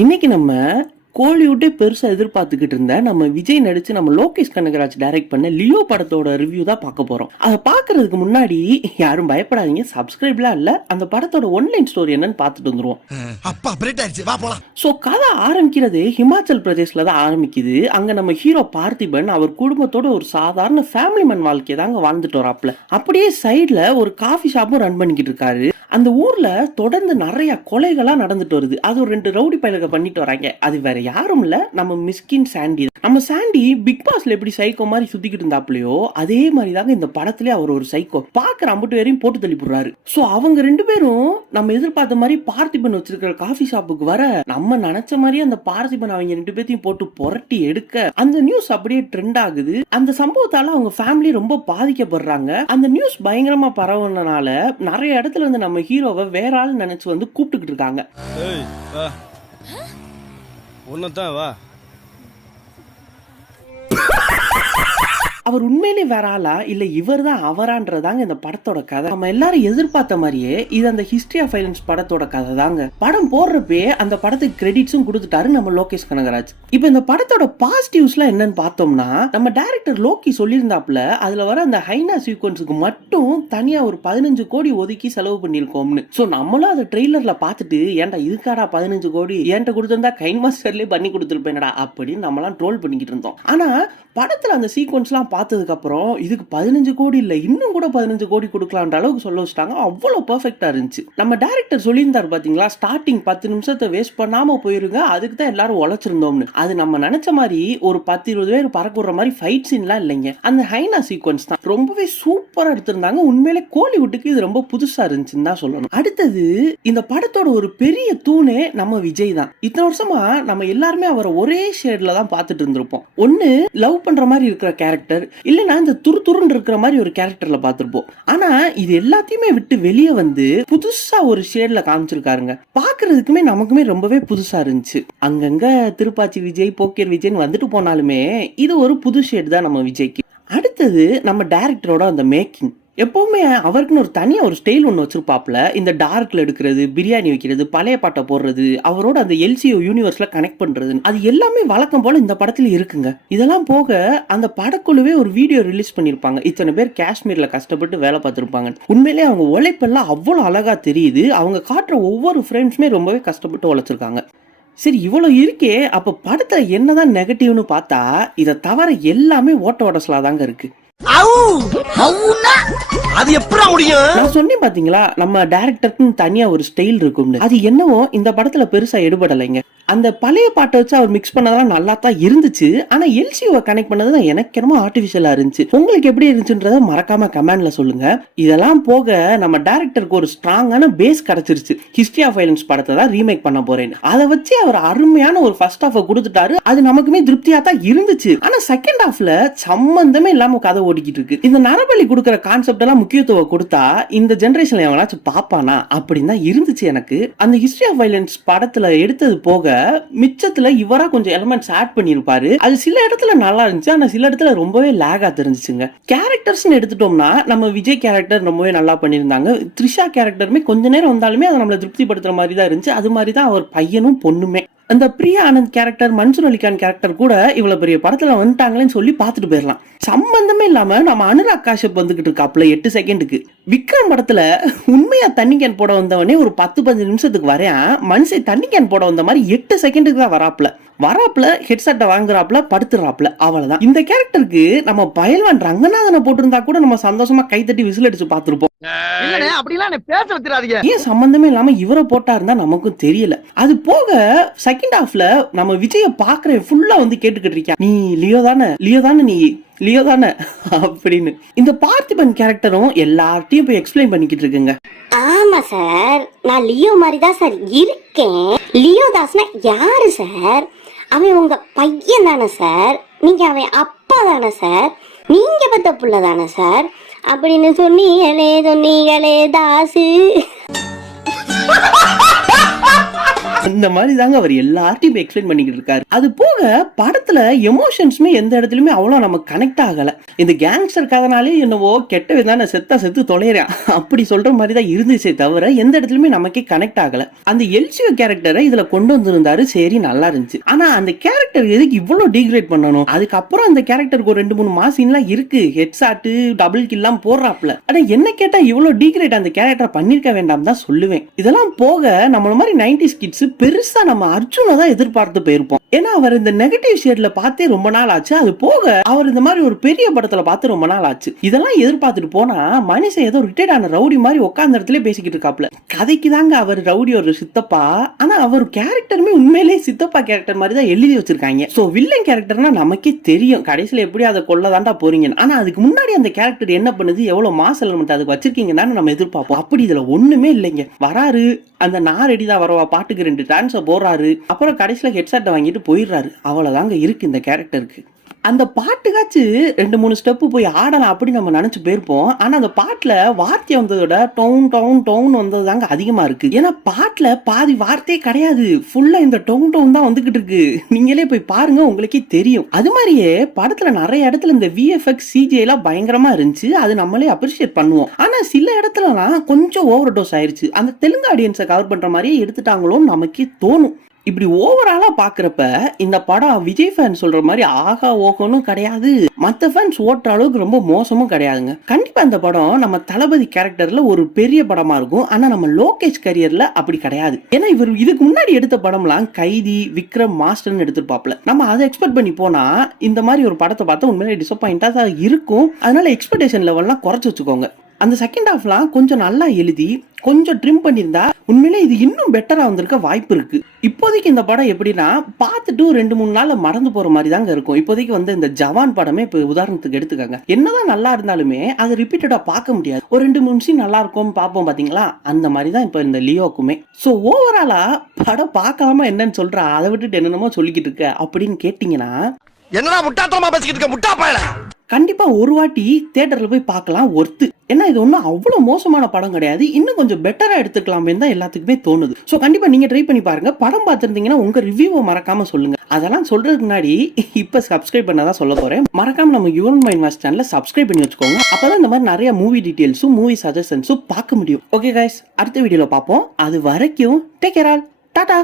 இன்னைக்கு நம்ம கோலிவுட்டே பெருசா எதிர்பார்த்துக்கிட்டு இருந்த நம்ம விஜய் நடிச்சு நம்ம லோகேஷ் கனகராஜ் டைரக்ட் பண்ண லியோ படத்தோட ரிவ்யூ தான் பார்க்க போறோம். அதை பாக்குறதுக்கு முன்னாடி யாரும் பயப்படாதீங்க, சப்ஸ்கிரைப்லாம் இல்ல, அந்த படத்தோட ஒன்லைன் ஸ்டோரி என்னன்னு பார்த்துட்டு வந்துருவோம். சோ கதை ஆரம்பிக்கிறது ஹிமாச்சல் பிரதேஷ்ல தான் ஆரம்பிக்குது. அங்க நம்ம ஹீரோ பார்த்திபன் அவர் குடும்பத்தோட ஒரு சாதாரண ஃபேமிலி மேன் வாழ்க்கையை தாங்க வாழ்ந்துட்டு வராப்ல. அப்படியே சைட்ல ஒரு காஃபி ஷாப்பும் ரன் பண்ணிக்கிட்டு இருக்காரு. அந்த ஊர்ல தொடர்ந்து நிறைய கொலைகளா நடந்துட்டு வருது. அது ஒரு 2 ரவுடி பையலுக பண்ணிட்டு வராங்க. அது வேற யாரும் இல்ல, நம்ம மிஸ்கின் சாண்டி. நம்ம சாண்டி பிக் பாஸ்ல எப்படி சைக்கோ மாதிரி சுத்திக்கிட்டு இருந்தாப்லையோ அதே மாதிரி தாங்க இந்த படத்திலே அவர் ஒரு சைக்கோ. பாக்குற அம்பட்டு பேரையும் போட்டு தள்ளி போடுறாரு. சோ அவங்க 2 பேரும் நம்ம எதிர்பார்த்த மாதிரி பார்த்திபன் வச்சிருக்கிற காஃபி ஷாப்புக்கு வர நம்ம நினைச்ச மாதிரி அந்த பார்த்திபன் அவங்க 2 பேத்தையும் போட்டு புரட்டி எடுக்க அந்த நியூஸ் அப்படியே ட்ரெண்ட் ஆகுது. அந்த சம்பவத்தால அவங்க ஃபேமிலி ரொம்ப பாதிக்கப்படுறாங்க. அந்த நியூஸ் பயங்கரமா பரவுனனால நிறைய இடத்துல இருந்து நம்ம ஹீரோவை வேற ஆள் நினைச்சு வந்து கூப்பிட்டுக்கிட்டு இருக்காங்க. அவர் உண்மையிலே வேற ஆளா இல்ல இவர் தான் அவரான்றதாங்க இந்த படத்தோட கதை. நம்ம எல்லாரும் எதிர்பார்த்த மாதிரியே இது அந்த ஹிஸ்டரி ஆஃப் வயலன்ஸ் படத்தோட கதை தாங்க. படம் போடுறப்பே அந்த படத்துக்கு கிரெடிட்ஸும் கொடுத்துட்டாரு நம்ம லோகேஷ் கனகராஜ். இப்போ இந்த படத்தோட பாசிட்டிவ்ஸ்லாம் என்னன்னு பார்த்தோம்னா, நம்ம டைரக்டர் லோகி சொல்லியிருந்தாப்ல அதுல வர அந்த ஹைனா சீக்வன்ஸுக்கு மட்டும் தனியா ஒரு 15 கோடி ஒதுக்கி செலவு பண்ணிருக்கோம்னு. சோ நம்மளும் அதை ட்ரெய்லர்ல பார்த்துட்டு ஏன்டா இதுக்காடா 15 கோடி என்கிட்ட கொடுத்திருந்தா கைன் மாஸ்டர்லயே பண்ணி கொடுத்துருப்பேனடா அப்படின்னு நம்மலாம் ட்ரோல் பண்ணிக்கிட்டு இருந்தோம். ஆனா படத்துல அந்த சீக்வன்ஸ்லாம் பார்த்ததுக்கு அப்புறம் இதுக்கு 15 கோடி இல்ல இன்னும் கூட 15 கோடி கொடுக்கலான்ற அளவுக்கு சொல்ல வச்சிட்டாங்க. அவ்வளவு பெர்ஃபெக்ட்டா இருந்துச்சு. நம்ம டைரக்டர் சொல்லியிருந்தாரு பாத்தீங்களா, ஸ்டார்டிங் 10 நிமிஷத்தை வேஸ்ட் பண்ணாம போயிருங்க, அதுக்கு தான் எல்லாரும் உழைச்சிருந்தோம்னு. அது நம்ம நினைச்ச மாதிரி ஒரு 10-20 பேர் பறக்குற மாதிரி ஃபைட் சீன்லாம் இல்லைங்க. அந்த ஹைனா சீக்வன்ஸ் தான் ரொம்பவே சூப்பரா எடுத்திருந்தாங்க. உண்மையிலே கோலிவுட்டுக்கு இது ரொம்ப புதுசா இருந்துச்சுன்னு தான் சொல்லணும். அடுத்தது இந்த படத்தோட ஒரு பெரிய தூணே நம்ம விஜய் தான். இத்தனை வருஷமா நம்ம எல்லாருமே அவரை ஒரே ஷேட்ல தான் பார்த்துட்டு இருந்திருப்போம். ஒன்னு லவ் பண்ற மாதிரி இருக்கிற கேரக்டர், இல்லனா இந்த துருதுருன்னு இருக்கிற மாதிரி ஒரு கேரக்டர்ல பார்த்திருப்போம். ஆனா இது எல்லாத்தையுமே விட்டு வெளியே வந்து புதுசா ஒரு ஷேட்ல காமிச்சிருக்காருங்க. பாக்குறதுக்குமே நமக்குமே ரொம்பவே புதுசா இருந்துச்சு. அங்கங்க திருப்பாச்சி விஜய், போக்கியர் விஜய்னு வந்துட்டு போனாலுமே இது ஒரு புது ஷேட் தான் நம்ம விஜய்க்கு. அடுத்தது நம்ம டைரக்டரோட அந்த மேக்கிங். எப்பவுமே அவருக்குன்னு ஒரு தனியா ஒரு ஸ்டைல் ஒன்று வச்சிருப்பாப்ல. இந்த டார்க்ல எடுக்கிறது, பிரியாணி வைக்கிறது, பழைய பாட்டை போடுறது, அவரோட அந்த எல்சிஓ யூனிவர்ஸ்ல கனெக்ட் பண்றது, அது எல்லாமே வழக்கம் போல இந்த படத்துல இருக்குங்க. இதெல்லாம் போக அந்த படக்குழுவே ஒரு வீடியோ ரிலீஸ் பண்ணிருப்பாங்க. இத்தனை பேர் காஷ்மீர்ல கஷ்டப்பட்டு வேலை பார்த்திருப்பாங்க. உண்மையிலே அவங்க உழைப்பெல்லாம் அவ்வளவு அழகா தெரியுது. அவங்க காட்டுற ஒவ்வொரு ஃப்ரெண்ட்ஸுமே ரொம்பவே கஷ்டப்பட்டு உழைச்சிருக்காங்க. சரி, இவ்வளவு இருக்கே, அப்ப படத்துல என்னதான் நெகட்டிவ்னு பார்த்தா இதை தவிர எல்லாமே ஓட்ட ஓடஸ்லா தாங்க இருக்கு. அது எப்படி முடியும்? நான் சொன்னேன் பாத்தீங்களா, நம்ம டைரக்டருக்கு தனியா ஒரு ஸ்டைல் இருக்கும்னு. அது என்னவோ இந்த படத்துல பெருசா எடுபடலைங்க. அந்த பழைய பாட்டை வச்சு அவர் மிக்ஸ் பண்ணதெல்லாம் நல்லா தான் இருந்துச்சு. ஆனா எல்சிஓ கனெக்ட் பண்ணது எனக்கு என்னமோ ஆர்டிபிஷியலா இருந்துச்சு. உங்களுக்கு எப்படி இருந்துச்சுன்றத மறக்காம கமெண்ட்ல சொல்லுங்க. இதெல்லாம் போக நம்ம டைரக்டருக்கு ஒரு ஸ்ட்ராங்கான பேஸ் கிடைச்சிருச்சு. ஹிஸ்டரி ஆஃப் வயலன்ஸ் படத்தை தான் ரீமேக் பண்ண போறேன். அதை வச்சு அவர் அருமையான ஒரு ஃபர்ஸ்ட் ஹாஃப் கொடுத்துட்டாரு. அது நமக்குமே திருப்தியா தான் இருந்துச்சு. ஆனா செகண்ட் ஹாஃப்ல சம்பந்தமே இல்லாம கதை ஓடிக்கிட்டு இருக்கு. இந்த நரபலி கொடுக்கிற கான்செப்ட் எல்லாம் முக்கியத்துவம் கொடுத்தா இந்த ஜெனரேஷன்ல எவனாச்சும் பாப்பானா அப்படின்னு தான் இருந்துச்சு எனக்கு. அந்த ஹிஸ்டரி ஆஃப் வயலன்ஸ் படத்துல எடுத்தது போக மிச்சத்துல இவரா கொஞ்சம் எலிமெண்ட்ஸ் ஆட் பண்ணிருப்பாரு. அது சில இடத்துல நல்லா இருந்துச்சு, ஆனா சில இடத்துல ரொம்பவே லேகா தெரிஞ்சுச்சுங்க. கேரக்டர்ஸ் எடுத்துட்டோம்னா நம்ம விஜய் கேரக்டர் ரொம்பவே நல்லா பண்ணிருந்தாங்க. த்ரிஷா கேரக்டருமே கொஞ்ச நேரம் வந்தாலுமே அதை நம்மளை திருப்திப்படுத்துற மாதிரி தான் இருந்துச்சு. அது மாதிரி தான் அவர் பையனும் பொண்ணுமே. அந்த பிரியா ஆனந்த் கேரக்டர், மன்சூர் அலிகான் கேரக்டர் கூட இவ்வளவு பெரிய படத்துல வந்துட்டாங்களேன்னு சொல்லி பார்த்துட்டு போயிடலாம். சம்பந்தமே இல்லாம நம்ம அனுராக் காஷ்யப் வந்துகிட்டு இருக்காப்ல 8 செகண்டுக்கு. விக்ரம் படத்துல உண்மையா தண்ணி கேன் போட வந்தவனே ஒரு 10-15 நிமிஷத்துக்கு வரையா மனுஷன் தண்ணி கேன் போட வந்த மாதிரி 8 செகண்டுக்கு தான் வராப்ல ஹெட்செட்டை வாங்குறாப்ல, படுத்துறாப்ல, அவ்வளவுதான். இந்த கேரக்டருக்கு நம்ம பயல்வான் ரங்கநாதனை போட்டிருந்தா கூட நம்ம சந்தோஷமா கைத்தட்டி விசில் அடிச்சு பார்த்திருப்போம். ஏன் சம்பந்தமே இல்லாம இவரை போட்டா இருந்தா நமக்கும் தெரியல. அது போக செகண்ட் ஹாஃப்ல நம்ம விஜய பாக்குற ஃபுல்லா வந்து கேட்டுக்கிட்டு இருக்கேன், நீ லியோ தானே அப்படின்னு. இந்த பார்த்திபன் கேரக்டரும் எல்லார்ட்டையும் போய் எக்ஸ்பிளைன் பண்ணிக்கிட்டு இருக்குங்க. ஆமா சார், நான் லியோ மாதிரி தான் சார் இருக்கேன். லியோ தாஸ்னா யாரு சார்? அவன் உங்க பையன் தானே சார்? நீங்க அவன் அப்பா தானே சார்? நீங்க பத்த புள்ள தானே சார்? அப்படின்னு சொன்னீங்களே தாசு. அந்த மாதிரி தாங்க அவர் எல்லார்ட்டையும் எக்ஸ்பிளைன் பண்ணிக்கிட்டு இருக்காரு. அது போக படத்துல எமோஷன்ஸுமே எந்த இடத்துலயுமே அவ்வளவு நமக்கு கனெக்ட் ஆகல. இந்த கேங்ஸ்டர் கதனாலே என்னவோ கெட்ட விதான செத்து தொலைறேன் அப்படி சொல்ற மாதிரி தான் இருந்துச்சே தவிர எந்த இடத்துலயுமே நமக்கே கனெக்ட் ஆகல. அந்த எல்சிஓ கேரக்டரை இதுல கொண்டு வந்திருந்தாரு, சரி நல்லா இருந்துச்சு. ஆனா அந்த கேரக்டர் எதுக்கு இவ்வளவு டீக்ரேட் பண்ணணும்? அதுக்கப்புறம் அந்த கேரக்டருக்கு ஒரு 2-3 மாசின்லாம் இருக்கு, ஹெட்ஷாட் டபுள் கில்லாம் போடுறாப்ல. ஆனா என்ன கேட்டா இவ்வளவு டீக்ரேட் அந்த கேரக்டர் பண்ணிருக்க வேண்டாம் தான் சொல்லுவேன். இதெல்லாம் போக நம்மள மாதிரி 90s கிட்ஸ் பெருசா நம்ம அர்ஜுனை தான் எதிர்பார்த்து போயிருப்போம். ஏன்னா அவர் இந்த நெகட்டிவ் ஷேட்ல பார்த்தே ரொம்ப நாள் ஆச்சு. அது போக அவர் இந்த மாதிரி ஒரு பெரிய படத்துல பார்த்து ரொம்ப நாள் ஆச்சு. இதெல்லாம் எதிர்பார்த்துட்டு போனா மனுஷன் ஏதோ ரிட்டையர்ட் ஆன ரவுடி மாதிரி உட்கார்ந்த இடத்துல பேசிக்கிட்டு இருக்காப்ல. கதைக்கு தாங்க அவர் ரவுடி ஒரு சித்தப்பா, ஆனா அவர் கேரக்டருமே உண்மையிலேயே சித்தப்பா கேரக்டர் மாதிரி தான் எழுதி வச்சிருக்காங்க. சோ வில்லன் கேரக்டர்னா நமக்கே தெரியும் கடைசியில எப்படி அதை கொள்ளதாண்டா போறீங்க. ஆனா அதுக்கு முன்னாடி அந்த கேரக்டர் என்ன பண்ணுது, எவ்வளவு மாஸ் எலிமெண்ட் அதுக்கு வச்சிருக்கீங்கன்னா நம்ம எதிர்பார்ப்போம். அப்படி இதுல ஒண்ணுமே இல்லைங்க. வராரு, அந்த நான் ரெடி தான் வரவா பாட்டுக்கு 2 டான்ஸை போடுறாரு, அப்புறம் கடைசியில ஹெட்செட்டை வாங்கிட்டு போயிடுறாரு. அவ்வளவுதாங்க இருக்கு இந்த கேரக்டருக்கு. அந்த பாட்டுக்காச்சு 2-3 ஸ்டெப்பு போய் ஆடலாம் அப்படி நம்ம நினைச்சு போயிருப்போம். ஆனா அந்த பாட்டுல வார்த்தை வந்ததோட டவுன் வந்தது தாங்க அதிகமா இருக்கு. ஏன்னா பாட்டுல பாதி வார்த்தையே கிடையாது, ஃபுல்லா இந்த டவுன் தான் வந்துகிட்டு இருக்கு. நீங்களே போய் பாருங்க, உங்களுக்கே தெரியும். அது மாதிரியே படத்துல நிறைய இடத்துல இந்த VFX CGI எல்லாம் பயங்கரமா இருந்துச்சு, அது நம்மளே அப்ரிஷியேட் பண்ணுவோம். ஆனா சில இடத்துலலாம் கொஞ்சம் ஓவர் டோஸ் ஆயிருச்சு. அந்த தெலுங்கு ஆடியன்ஸை கவர் பண்ற மாதிரியே எடுத்துட்டாங்களோன்னு நமக்கே தோணும். இப்படி ஓவராலா பாக்குறப்ப இந்த படம் விஜய் ஃபேன் சொல்ற மாதிரி ஆகா ஓகோனும் கிடையாது, மத்த ஃபேன்ஸ் ஓட்டுற அளவுக்கு ரொம்ப மோசமும் கிடையாதுங்க. கண்டிப்பா இந்த படம் நம்ம தளபதி கேரக்டர்ல ஒரு பெரிய படமா இருக்கும். ஆனா நம்ம லோகேஷ் கரியர்ல அப்படி கிடையாது. ஏன்னா இவர் இதுக்கு முன்னாடி எடுத்த படம்லாம் கைதி, விக்ரம், மாஸ்டர்னு எடுத்துருப்பாப்ல. நம்ம அதை எக்ஸ்பெக்ட் பண்ணி போனா இந்த மாதிரி ஒரு படத்தை பார்த்தா உண்மையிலே டிசப்பாயிண்டா தான் இருக்கும். அதனால எக்ஸ்பெக்டேஷன் லெவல்லாம் குறைச்சு வச்சுக்கோங்க. அந்த செகண்ட் ஹாஃப்லாம் கொஞ்சம் நல்லா எழுதி கொஞ்சம் ட்ரிம் பண்ணியிருந்தா உண்மையிலே இது இன்னும் பெட்டரா வந்திருக்க வாய்ப்பு இருக்கு. இப்போதைக்கு இந்த படம் எப்படின்னா பார்த்துட்டு 2-3 நாள்ல மறந்து போற மாதிரி தாங்க இருக்கும். இப்போதைக்கு வந்து இந்த ஜவான் படமே இப்ப உதாரணத்துக்கு எடுத்துக்காங்க. என்னதான் நல்லா இருந்தாலுமே அதை ரிப்பீட்டடா பார்க்க முடியாது. ஒரு 2-3 சீன் நல்லா இருக்கும் பார்ப்போம் பாத்தீங்களா, அந்த மாதிரி தான் இப்ப இந்த லியோக்குமே. சோ ஓவராலா படம் பார்க்காம என்னன்னு சொல்றா, அதை விட்டுட்டு என்னென்னமோ சொல்லிக்கிட்டு இருக்க அப்படின்னு கேட்டீங்கன்னா, என்னடா முட்டாத்தனமா பேசிக்கிட்டு இருக்க முட்டா பயல. கண்டிப்பா ஒரு வாட்டி தியேட்டர்ல போய் பார்க்கலாம் ஒர்த்து. ஏன்னா இது ஒன்றும் அவ்வளவு மோசமான படம் கிடையாது, இன்னும் கொஞ்சம் பெட்டரா எடுத்துக்கலாமே தான் எல்லாத்துக்குமே தோணுது. ஸோ கண்டிப்பா நீங்க ட்ரை பண்ணி பாருங்க. படம் பார்த்துருந்தீங்கன்னா உங்க ரிவ்யூவை மறக்காம சொல்லுங்க. அதெல்லாம் சொல்றதுக்கு முன்னாடி இப்ப சப்ஸ்கிரைப் பண்ணதான் சொல்ல போறேன். மறக்காம நம்ம யுவன் மைண்ட் வாஸ் சேனலை சப்ஸ்கிரைப் பண்ணி வச்சுக்கோங்க. அப்பதான் இந்த மாதிரி நிறைய மூவி டீடைல்ஸும் மூவி சஜஷன்ஸும் பார்க்க முடியும். ஓகே கைஸ், அடுத்த வீடியோல பார்ப்போம். அது வரைக்கும் டேக் கேர் ஆல், டாடா.